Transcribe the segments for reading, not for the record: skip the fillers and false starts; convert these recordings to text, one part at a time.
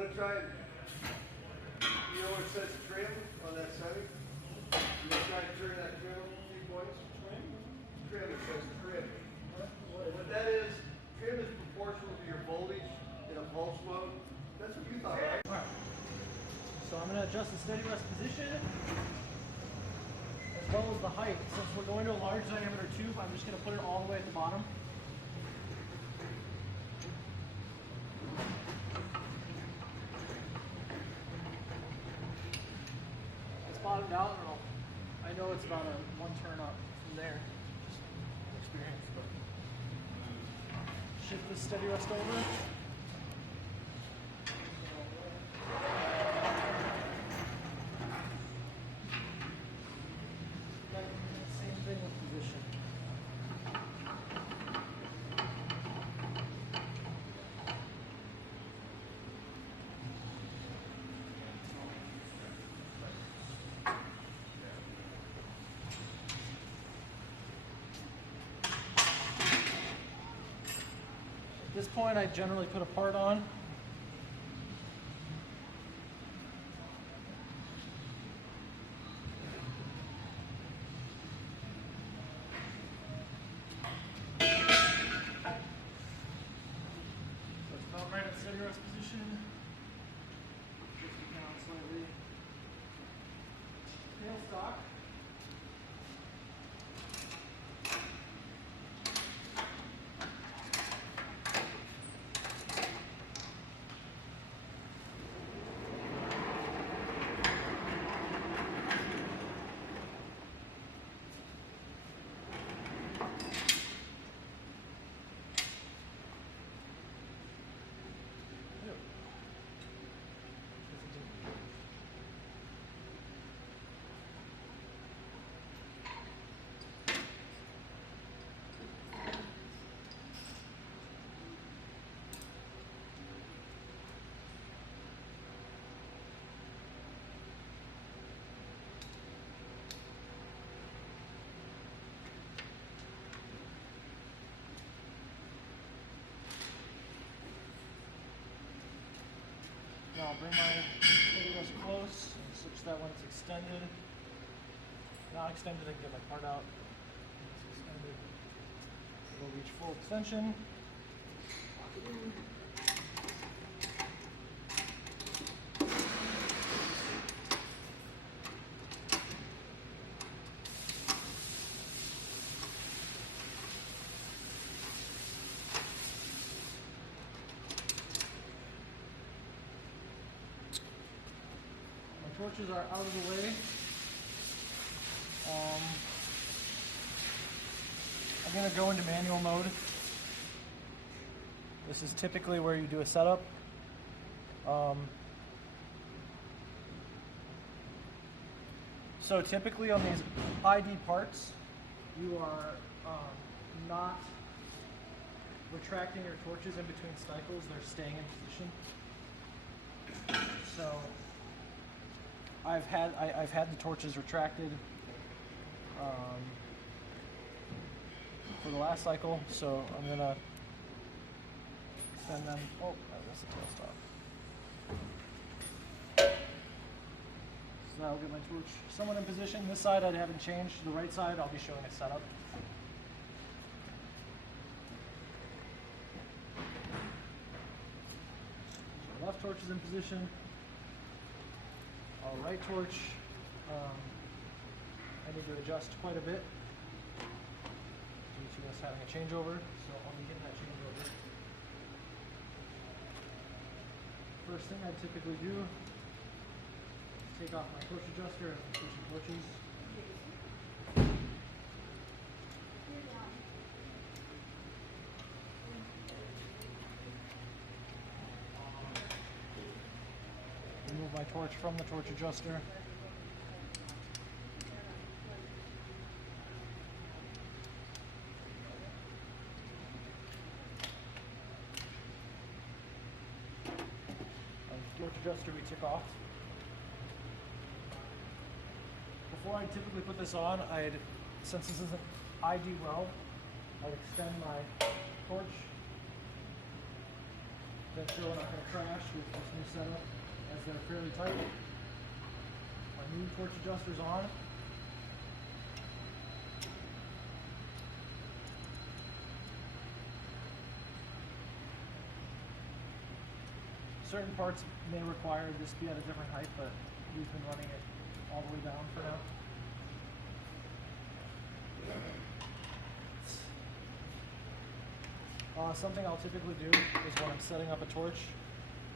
want to try it, you know where it says trim on that setting? You want to try to turn that trim a few points? Trim, it says trim. What that is, trim is proportional to your voltage in a pulse mode. That's what you thought, right? Alright. So I'm going to adjust the steady rest position as well as the height. Since we're going to a large diameter tube, I'm just going to put it all the way at the bottom. It's bottomed out, and I know it's about a 1 turn up from there. Just experience, but shift this steady rest over. Same thing with position. At this point, I generally put a part on. About right at steady rest position. Shift it down slightly. Tail stock. Now I'll bring my steady rest close, such that when it's extended, not extended, I can get my part out. When it's extended, it will reach full extension. Lock it in. Torches are out of the way. I'm going to go into manual mode. This is typically where you do a setup. So typically on these ID parts, you are not retracting your torches in between cycles, they're staying in position. So I've had the torches retracted for the last cycle, so I'm gonna extend them. Oh, that's the tail stop. So I'll get my torch somewhat in position. This side I haven't changed. The right side I'll be showing a setup. So left torch is in position. Our right torch, I need to adjust quite a bit due to us having a changeover, so I'll be getting that changeover. First thing I typically do is take off my torch adjuster and switch the torches. Remove my torch from the torch adjuster. Torch adjuster we took off. Before I typically put this on, since this isn't ID well, I'd extend my torch. Then sure we're not going to crash with this new setup. really tight. My new torch adjuster's on. Certain parts may require this to be at a different height, but we've been running it all the way down for now. Something I'll typically do is when I'm setting up a torch,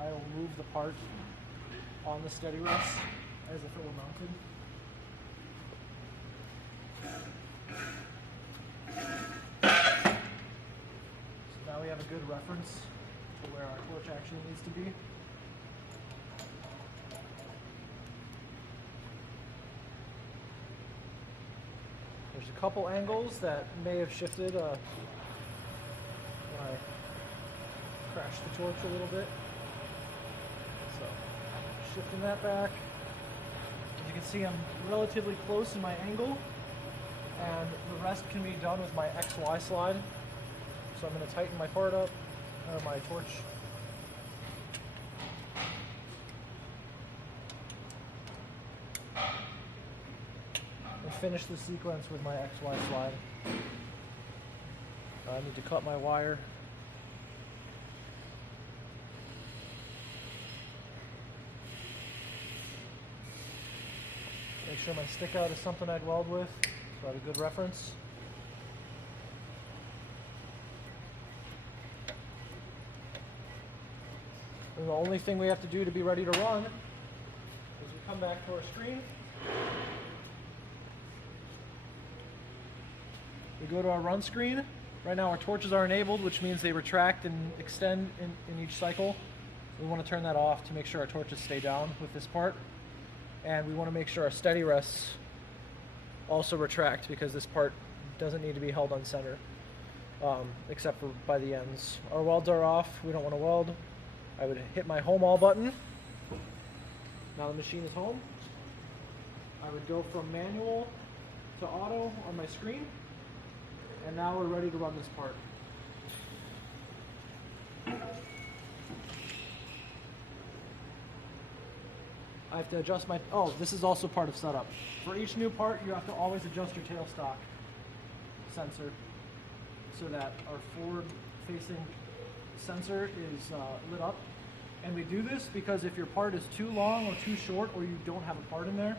I will move the part on the steady rest as if it were mounted. So now we have a good reference to where our torch actually needs to be. There's a couple angles that may have shifted when I crashed the torch a little bit. So, shifting that back. As you can see, I'm relatively close in my angle, and the rest can be done with my XY slide. So I'm going to tighten my part up, or my torch. And finish the sequence with my XY slide. I need to cut my wire. Make sure my stick out is something I'd weld with, so I have a good reference. And the only thing we have to do to be ready to run is we come back to our screen. We go to our run screen. Right now our torches are enabled, which means they retract and extend in each cycle. We want to turn that off to make sure our torches stay down with this part. And we want to make sure our steady rests also retract, because this part doesn't need to be held on center, except for by the ends. Our welds are off. We don't want to weld. I would hit my home all button. Now the machine is home. I would go from manual to auto on my screen. And now we're ready to run this part. I have to adjust my, this is also part of setup. For each new part, you have to always adjust your tailstock sensor so that our forward-facing sensor is lit up. And we do this because if your part is too long or too short, or you don't have a part in there,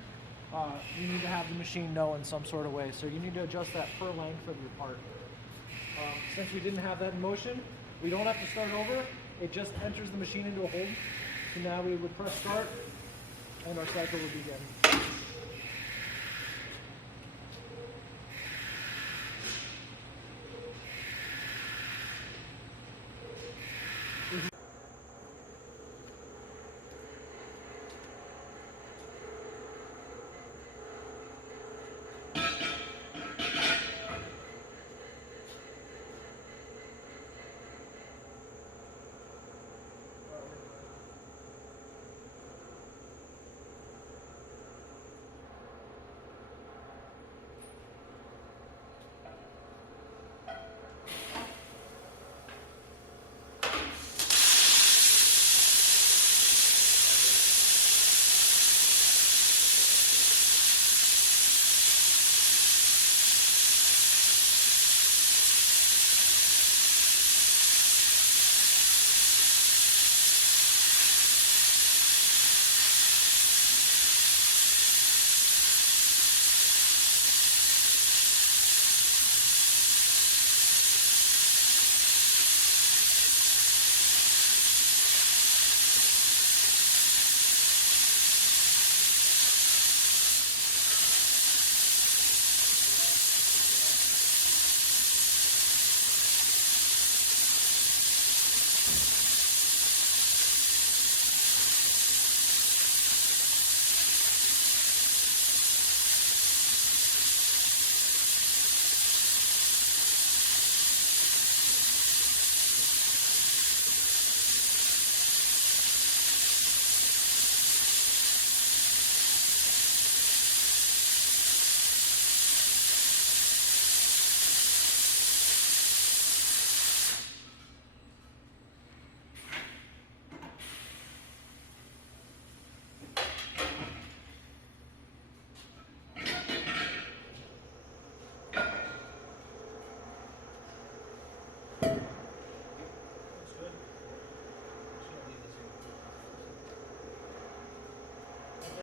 you need to have the machine know in some sort of way. So you need to adjust that per length of your part. Since we didn't have that in motion, we don't have to start over. It just enters the machine into a hold. So now we would press start, and our cycle would begin.